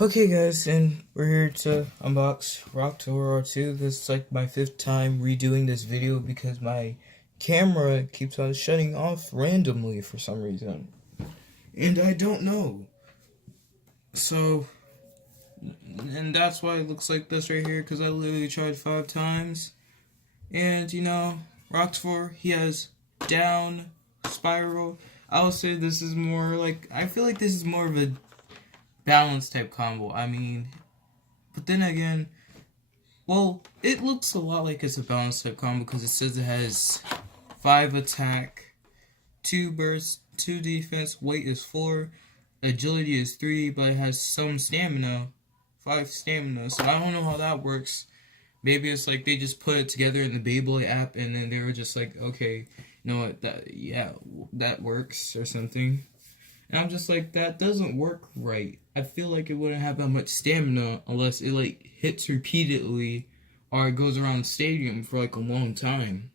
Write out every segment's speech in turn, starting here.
Okay guys, and we're here to unbox roktavor 2. This is like my 5th time redoing this video because my camera keeps on shutting off randomly for some reason. And I don't know. So, and that's why it looks like this right here, because I literally tried 5 times. And you know, roktavor, he has down, spiral. I would say this is more like, I feel like this is more of a balance type combo. I mean, but then again, well, it looks a lot like it's a balance type combo because it says it has 5 attack, 2 burst, 2 defense, weight is 4, agility is 3, but it has some stamina, 5 stamina. So I don't know how that works. Maybe it's like they just put it together in the Beyblade app and then they were just like, okay, you know what, that works or something. And I'm just like, that doesn't work right. I feel like it wouldn't have that much stamina unless it like hits repeatedly or it goes around the stadium for like a long time.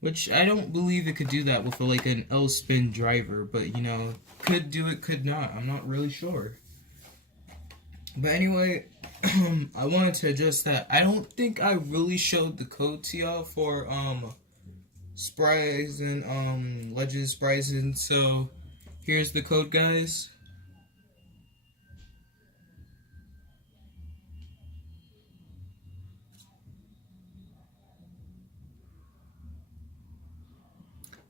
Which I don't believe it could do that with like an L-spin driver, but you know, could do it, could not. I'm not really sure. But anyway, I wanted to address that. I don't think I really showed the code to y'all for Sprites and Legend Sprites, and so here's the code, guys.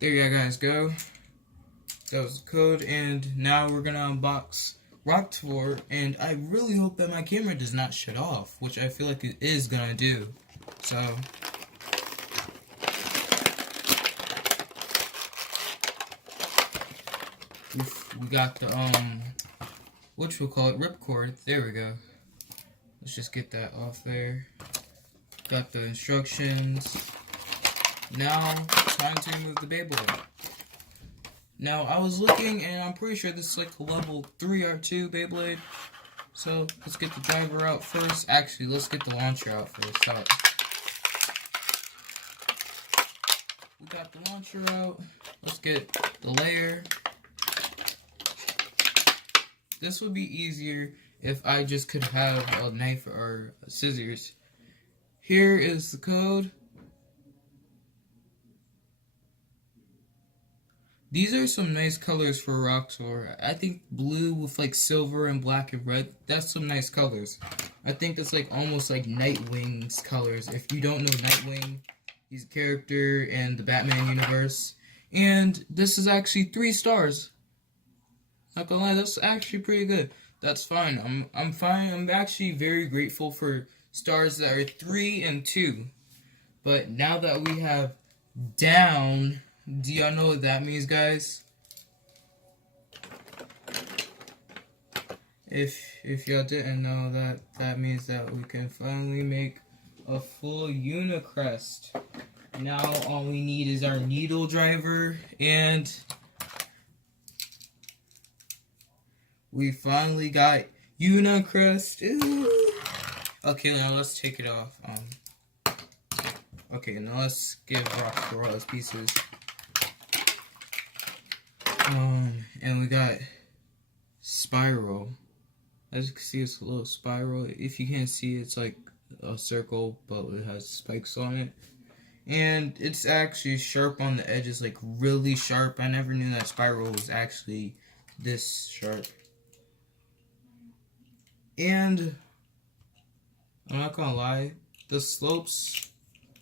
There you guys go. That was the code, and now we're gonna unbox roktavor, and I really hope that my camera does not shut off, which I feel like it is gonna do. So we got the ripcord. There we go. Let's just get that off there. Got the instructions. Now time to remove the Beyblade. Now I was looking and I'm pretty sure this is like a level 3 or 2 Beyblade. So let's get the driver out first. Actually, let's get the launcher out first. We got the launcher out. Let's get the layer. This would be easier if I just could have a knife or scissors. Here is the code. These are some nice colors for roktavor. I think blue with like silver and black and red, that's some nice colors. I think it's like almost like Nightwing's colors. If you don't know Nightwing, he's a character in the Batman universe. And this is actually 3 stars. Not gonna lie, that's actually pretty good. That's fine. I'm fine. I'm actually very grateful for stars that are 3 and 2. But now that we have down, do y'all know what that means, guys? If y'all didn't know, that means that we can finally make a full Unicrest. Now all we need is our needle driver, and we finally got Unicrest. Ooh. Okay, now let's take it off. Okay, now let's give roktavor all his pieces. And we got spiral. As you can see, it's a little spiral. If you can't see, it's like a circle, but it has spikes on it. And it's actually sharp on the edges, like really sharp. I never knew that spiral was actually this sharp. And I'm not gonna lie, the slopes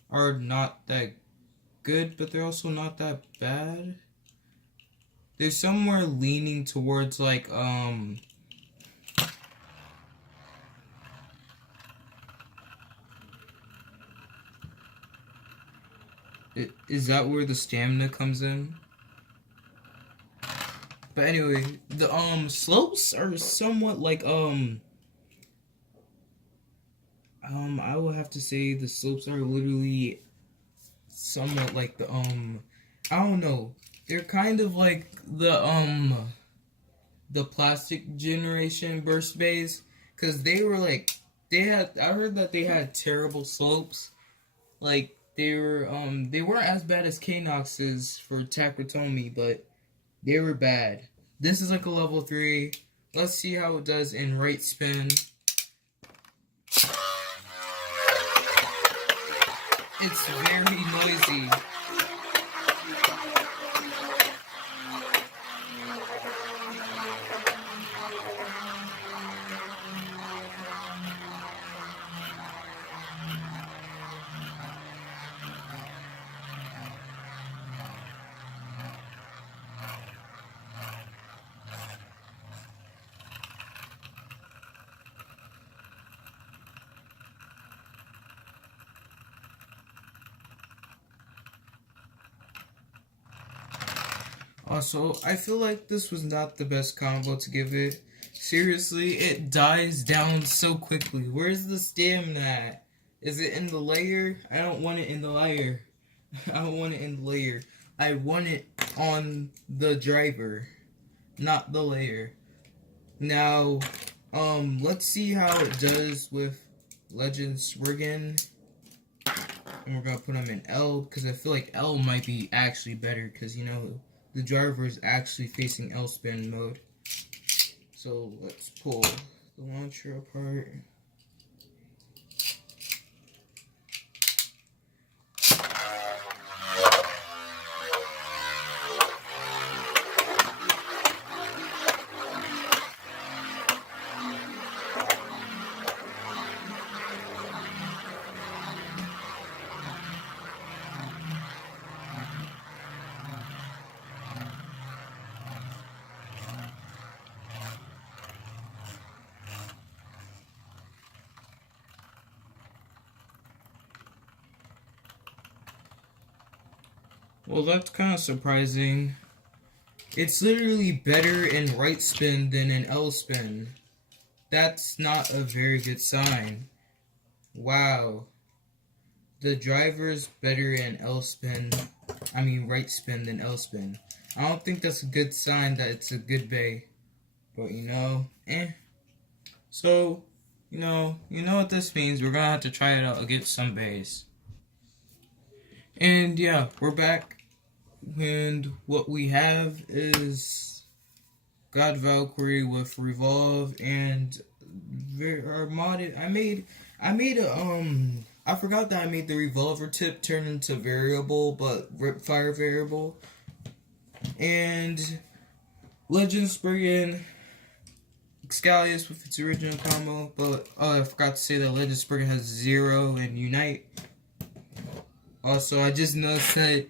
are not that good, but they're also not that bad. They're somewhere leaning towards like is that where the stamina comes in? But anyway, the slopes are somewhat like I will have to say the slopes are literally somewhat like the I don't know. They're kind of like the plastic generation burst bays, cause they were like I heard that they had terrible slopes. Like they weren't as bad as K-Nox's for Takratomi, but they were bad. This is like a level 3. Let's see how it does in right spin. It's very noisy. Also, I feel like this was not the best combo to give it. Seriously, it dies down so quickly. Where's the stamina at? Is it in the layer? I don't want it in the layer. I don't want it in the layer. I want it on the driver, not the layer. Now, let's see how it does with Legend Spriggan. And we're gonna put them in L, because I feel like L might be actually better, because, you know, the driver is actually facing L spin mode. So let's pull the launcher apart. Well, that's kind of surprising. It's literally better in right spin than in L spin. That's not a very good sign. Wow. The driver's better in right spin than L spin. I don't think that's a good sign that it's a good bay. But So, you know what this means. We're gonna have to try it out against some bays. And yeah, we're back. And what we have is God Valkyrie with Revolve and our modded. I forgot that I made the revolver tip turn into variable, but ripfire variable. And Legend Spriggan Excalius with its original combo, but I forgot to say that Legend Spriggan has 0 and Unite. Also, I just noticed that,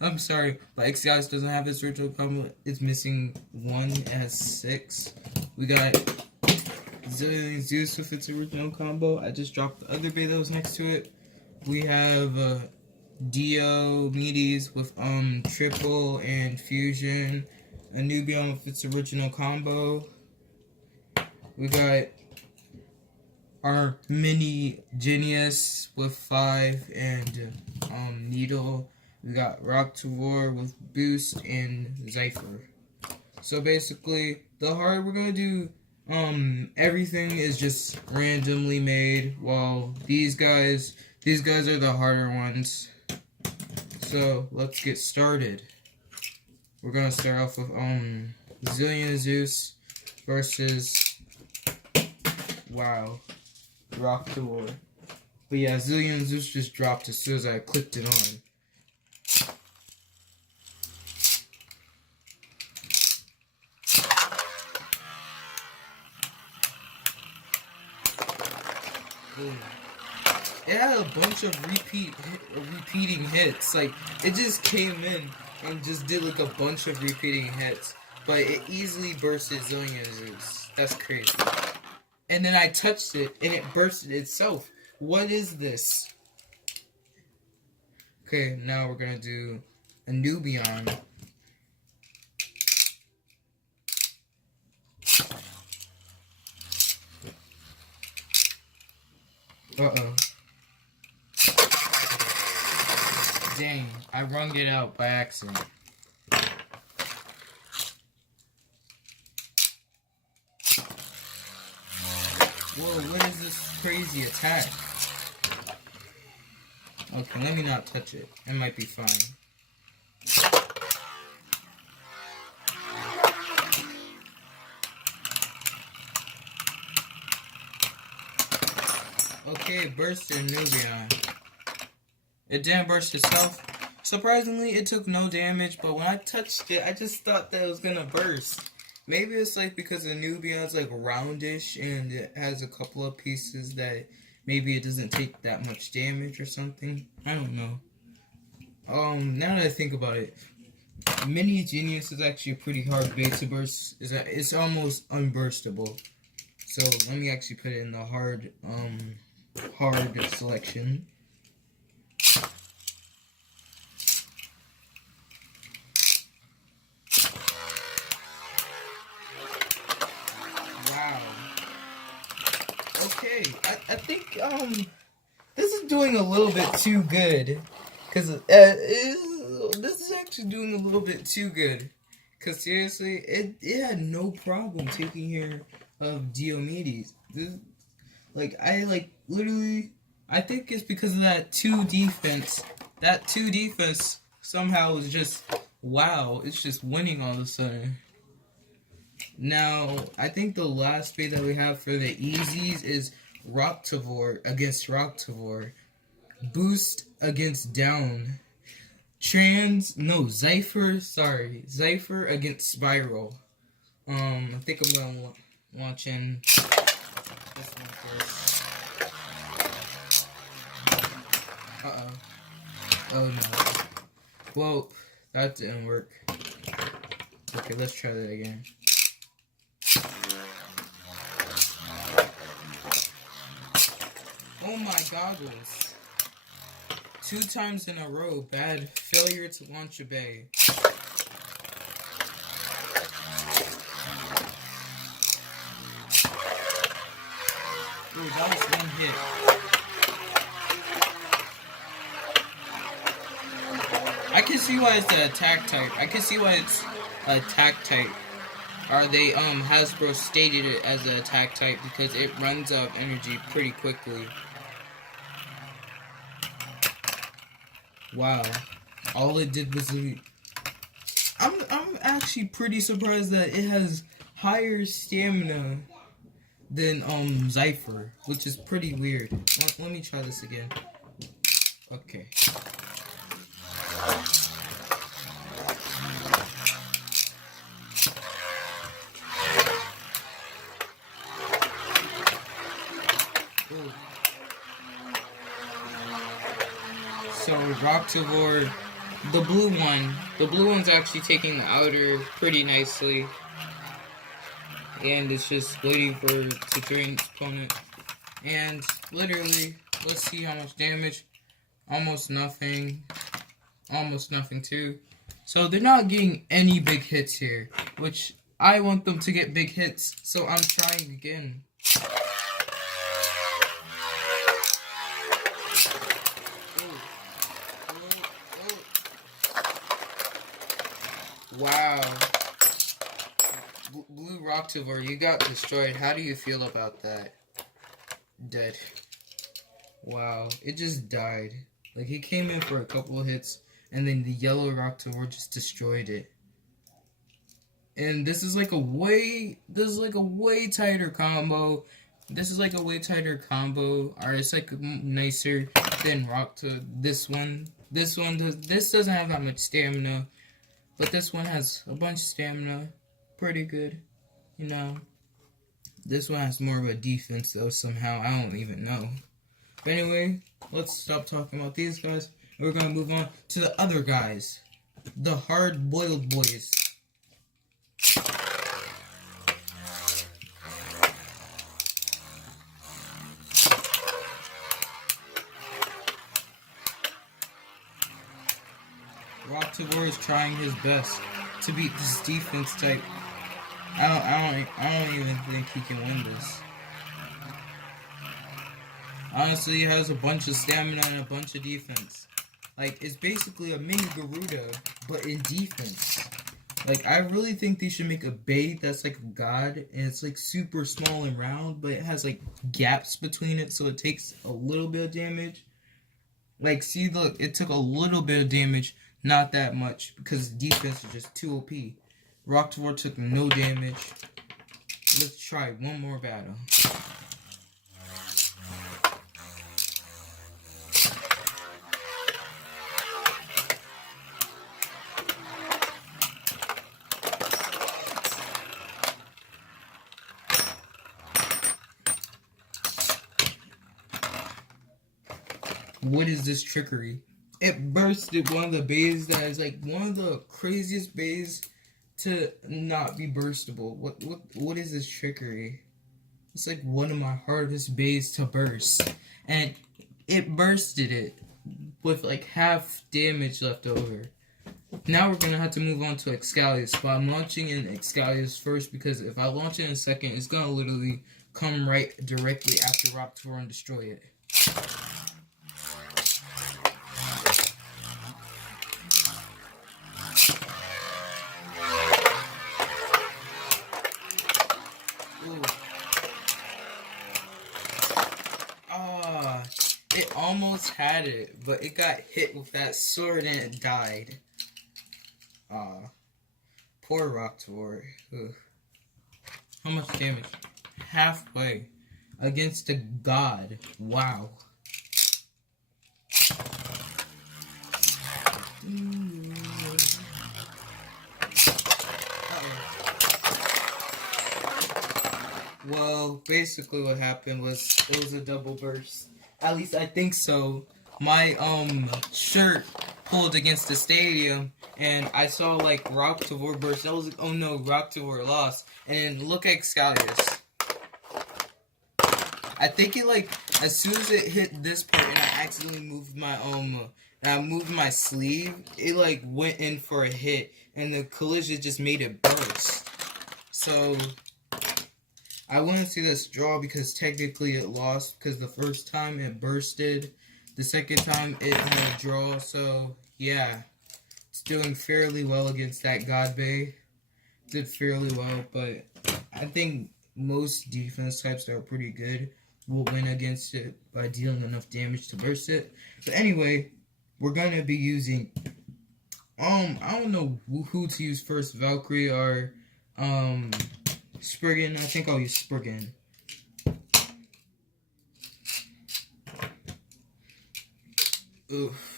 I'm sorry, but Excalius doesn't have its original combo. It's missing 1, it has 6. We got Zillion Zeus with its original combo. I just dropped the other bay that was next to it. We have Dio Meaties with triple and fusion. A Nubian with its original combo. We got our mini Genius with 5 and needle. We got roktavor with boost and Zypher. So basically, the hard we're gonna do. Everything is just randomly made, while these guys are the harder ones. So let's get started. We're gonna start off with Zillion Zeus versus roktavor. But yeah, Zillion Zeus just dropped as soon as I clicked it on. It had a bunch of repeating hits. Like, it just came in and just did like a bunch of repeating hits. But it easily bursted Zillion Zeus. That's crazy. And then I touched it and it bursted itself. What is this? Okay, now we're gonna do a Nubian. Uh-oh. Dang, I wrung it out by accident. Whoa, what is this crazy attack? Okay, let me not touch it. It might be fine. Okay, it burst in Nubian. It didn't burst itself. Surprisingly, it took no damage, but when I touched it, I just thought that it was gonna burst. Maybe it's like because the Nubion's like roundish and it has a couple of pieces that maybe it doesn't take that much damage or something. I don't know. Now that I think about it, Mini Genius is actually a pretty hard bait to burst. It's almost unburstable. So let me actually put it in the hard selection. Wow. Okay, I think this is doing a little bit too good, cause this is actually doing a little bit too good, cause seriously, it had no problem taking care of Diomedes. Literally, I think it's because of that 2 defense. That 2 defense somehow is just, wow, it's just winning all of a sudden. Now, I think the last bait that we have for the easies is Roktavor against Roktavor. Boost against Down. Zypher against Spiral. I think I'm gonna launch in this one first. Oh no. Well, that didn't work. Okay, let's try that again. Oh my goggles. 2 times in a row, bad failure to launch a bay. Ooh, that was 1 hit. I can see why it's the attack type. Or they Hasbro stated it as an attack type because it runs up energy pretty quickly. Wow. All it did was I'm actually pretty surprised that it has higher stamina than Zypher, which is pretty weird. Let me try this again. Okay. Ooh. So Roktavor, the blue one's actually taking the outer pretty nicely. And it's just waiting for to drain its opponent. And literally, let's see how much damage. Almost nothing. Almost nothing too. So they're not getting any big hits here, which I want them to get big hits, so I'm trying again. Wow. Blue Roktavor, you got destroyed. How do you feel about that? Dead. Wow, it just died. Like, he came in for a couple of hits, and then the yellow Roktavor just destroyed it. And this is like a way tighter combo. This or it's like nicer than this one. This doesn't have that much stamina, but this one has a bunch of stamina. Pretty good, you know. This one has more of a defense though somehow. I don't even know. But anyway, let's stop talking about these guys. We're gonna move on to the other guys, the hard-boiled boys. Roktavor is trying his best to beat this defense type. I don't even think he can win this. Honestly, he has a bunch of stamina and a bunch of defense. Like, it's basically a mini Garuda, but in defense. Like, I really think they should make a bait that's like a god, and it's like super small and round, but it has like gaps between it, so it takes a little bit of damage. Like, see, look, it took a little bit of damage, not that much, because defense is just too OP. Roktavor took no damage. Let's try one more battle. What is this trickery? It bursted one of the bays that is like one of the craziest bays to not be burstable. What is this trickery? It's like one of my hardest bays to burst. And it bursted it with like half damage left over. Now we're gonna have to move on to Excalius, but I'm launching in Excalius first because if I launch it in a second, it's gonna literally come right directly after roktavor and destroy it. It almost had it, but it got hit with that sword and it died. Poor roktavor. How much damage? Halfway. Against a god. Wow. Well, basically what happened was it was a double burst. At least I think so. My shirt pulled against the stadium and I saw like roktavor burst. I was like, oh no, roktavor lost. And look at Excalius. I think it like as soon as it hit this part and I accidentally moved my sleeve, it like went in for a hit and the collision just made it burst. So I wouldn't see this draw because technically it lost because the first time it bursted, the second time it had a draw, so yeah. It's doing fairly well against that God Bay. Did fairly well, but I think most defense types that are pretty good will win against it by dealing enough damage to burst it. But anyway, we're gonna be using I don't know who to use first, Valkyrie or Spriggan. I think I'll use Spriggan. Oof.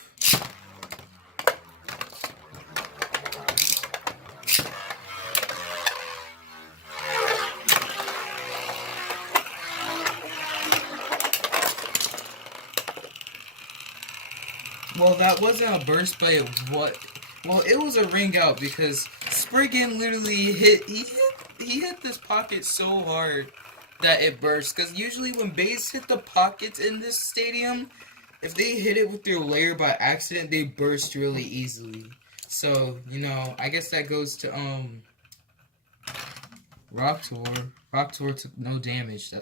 Well, that wasn't a burst, but it was a ring out because Spriggan literally he hit this pocket so hard that it burst. Because usually when bays hit the pockets in this stadium, if they hit it with their layer by accident, they burst really easily. So, you know, I guess that goes to roktavor. Roktavor took no damage.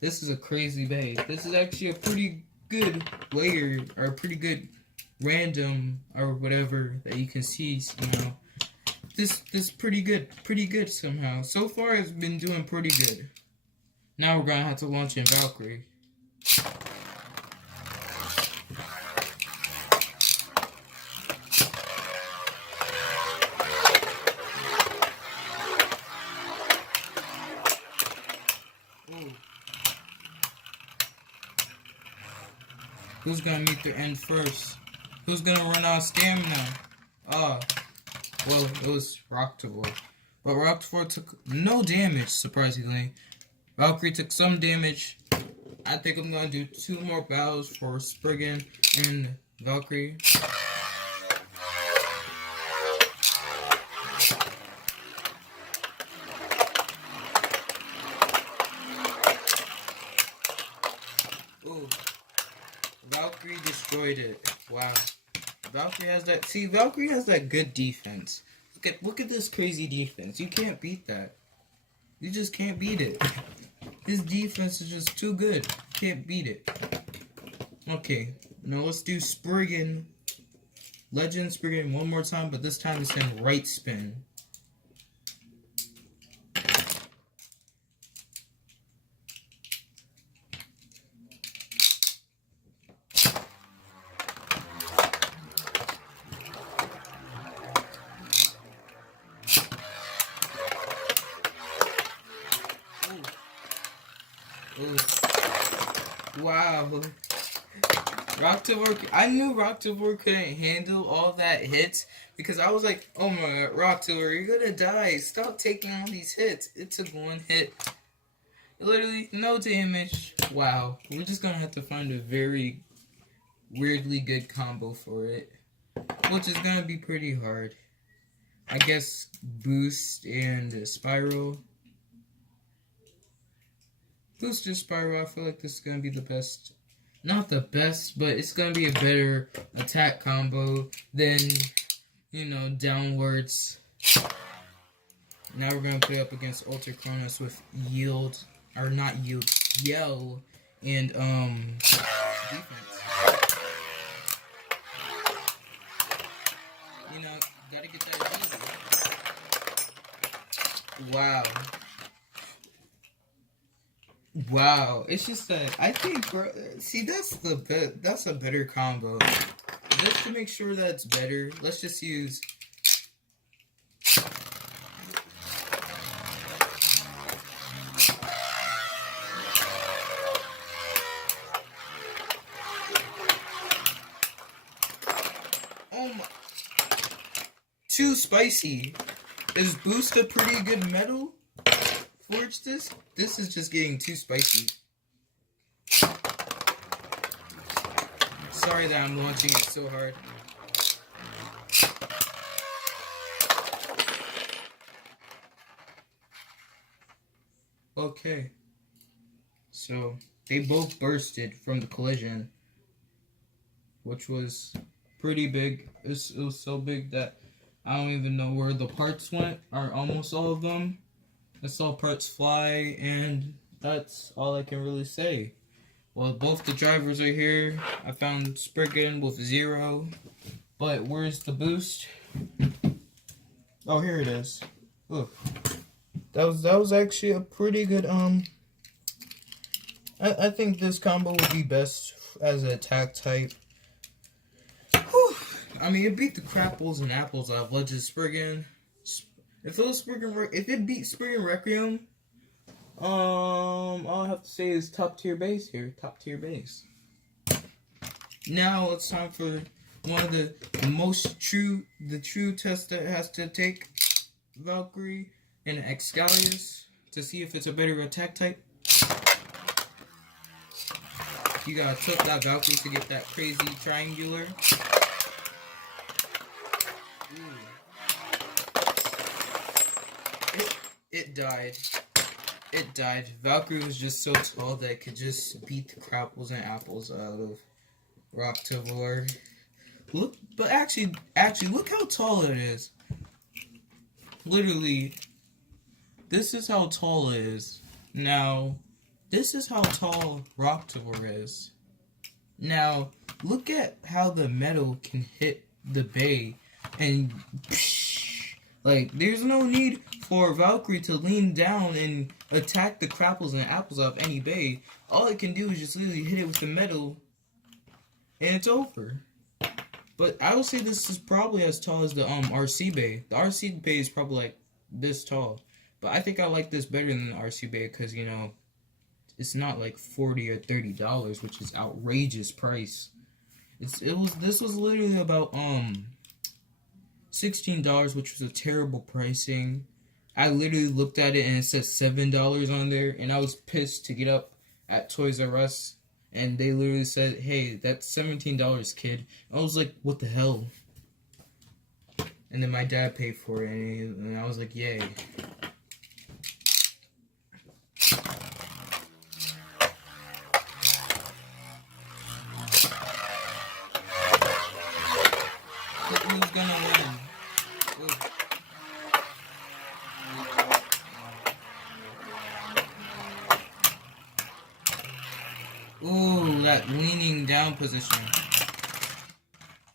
This is a crazy bay. This is actually a pretty good layer, or a pretty good random or whatever that you can see, you know. This pretty good somehow. So far it's been doing pretty good. Now we're gonna have to launch in Valkyrie. Ooh. Who's gonna meet their end first? Who's gonna run out of stamina? Well, it was roktavor. But roktavor took no damage, surprisingly. Valkyrie took some damage. I think I'm gonna do 2 more battles for Spriggan and Valkyrie. Ooh. Valkyrie destroyed it. Wow. Valkyrie has that. See, Valkyrie has that good defense. Look at this crazy defense. You can't beat that. You just can't beat it. His defense is just too good. Can't beat it. Okay, now let's do Spriggan. Legend Spriggan one more time, but this time it's in right spin. Wow. roktavor, I knew roktavor couldn't handle all that hits because I was like, oh my god, roktavor, you're gonna die. Stop taking all these hits. It took 1 hit. Literally, no damage. Wow. We're just gonna have to find a very weirdly good combo for it, which is gonna be pretty hard. I guess boost and spiral. Boost and spiral, I feel like this is gonna be the best. Not the best, but it's gonna be a better attack combo than, you know, downwards. Now we're gonna play up against Ultra Kronos with yield, or not yield, yell, and defense. You know, gotta get that ability. Wow. Wow. It's just that I think, see, that's a better combo. Just to make sure that it's better, let's just use. Oh my. Too spicy. Is boost a pretty good metal? Forge this? This is just getting too spicy. Sorry that I'm launching it so hard. Okay. So, they both bursted from the collision, which was pretty big. It was so big that I don't even know where the parts went, or almost all of them. I saw parts fly, and that's all I can really say. Well, both the drivers are here. I found Spriggan with 0. But where's the boost? Oh, here it is. Look. That was actually a pretty good, I think this combo would be best as an attack type. Whew. I mean, it beat the crapples and apples out of Legend Spriggan. If it beat Spriggan Requiem, all I have to say is top tier base here. Top tier base. Now it's time for one of the true test that it has to take Valkyrie and Excalius to see if it's a better attack type. You gotta flip that Valkyrie to get that crazy triangular. It died. It died. Valkyrie was just so tall that it could just beat the crapples and apples out of roktavor. Look, but actually, look how tall it is. Literally, this is how tall it is. Now, this is how tall roktavor is. Now, look at how the metal can hit the bay and like, there's no need for Valkyrie to lean down and attack the crapples and apples off any bay. All it can do is just literally hit it with the metal, and it's over. But I would say this is probably as tall as the RC bay. The RC bay is probably like this tall. But I think I like this better than the RC bay because, you know, it's not like $40 or $30, which is outrageous price. This was literally about $16, which was a terrible pricing. I literally looked at it and it said $7 on there, and I was pissed to get up at Toys R Us, and they literally said, "Hey, that's $17, kid." I was like, "What the hell?" And then my dad paid for it, and I was like, "Yay!" Who's gonna win? Ooh, that leaning down position.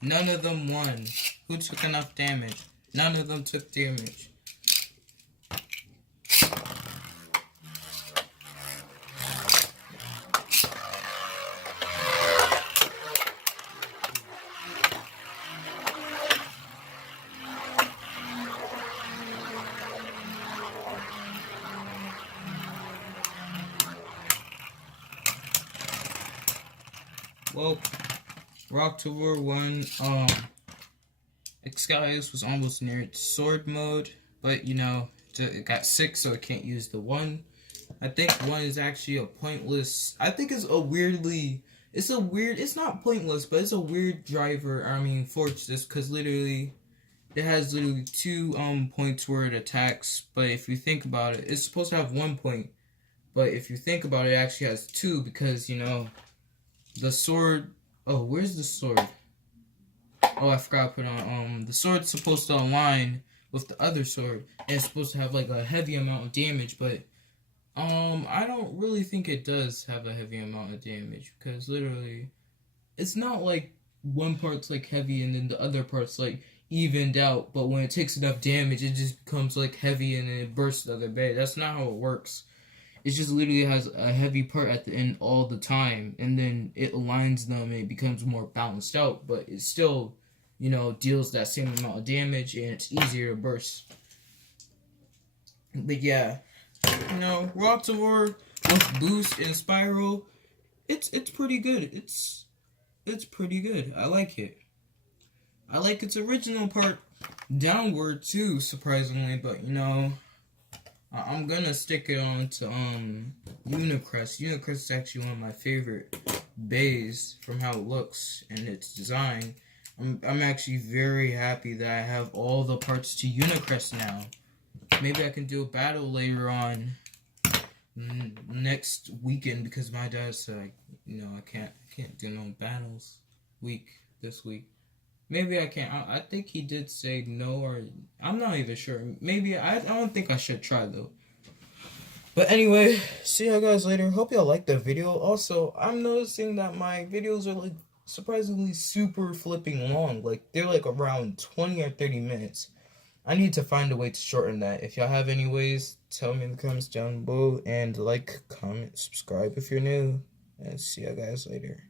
None of them won. Who took enough damage? None of them took damage. Well, roktavor won. Excalius was almost near its sword mode, but you know, it got 6, so it can't use the 1. I think 1 is actually a pointless. I think it's a weirdly It's a weird, it's not pointless, but it's a weird driver, forge just because literally it has literally two points where it attacks, but if you think about it, it's supposed to have 1 point, but if you think about it, it actually has two because, the sword, oh, where's the sword? Oh, I forgot to put on, the sword's supposed to align with the other sword, and it's supposed to have like a heavy amount of damage, but I don't really think it does have a heavy amount of damage because literally, it's not like one part's like heavy and then the other part's like evened out. But when it takes enough damage, it just becomes like heavy and then it bursts the other bay. That's not how it works. It just literally has a heavy part at the end all the time, and then it aligns them and it becomes more balanced out. But it still, deals that same amount of damage and it's easier to burst. But yeah. Roktavor with boost and spiral, it's pretty good. It's pretty good. I like it. I like its original part downward too, surprisingly, but I'm gonna stick it on to Unicrest. Unicrest is actually one of my favorite bays from how it looks and its design. I'm actually very happy that I have all the parts to Unicrest now. Maybe I can do a battle later on next weekend because my dad said, I can't do no battles this week. Maybe I can't. I think he did say no, or I'm not even sure. Maybe I don't think I should try though. But anyway, see you guys later. Hope y'all liked the video. Also, I'm noticing that my videos are like surprisingly super flipping long. Like they're like around 20 or 30 minutes. I need to find a way to shorten that. If y'all have any ways, tell me in the comments down below. And like, comment, subscribe if you're new. And see you guys later.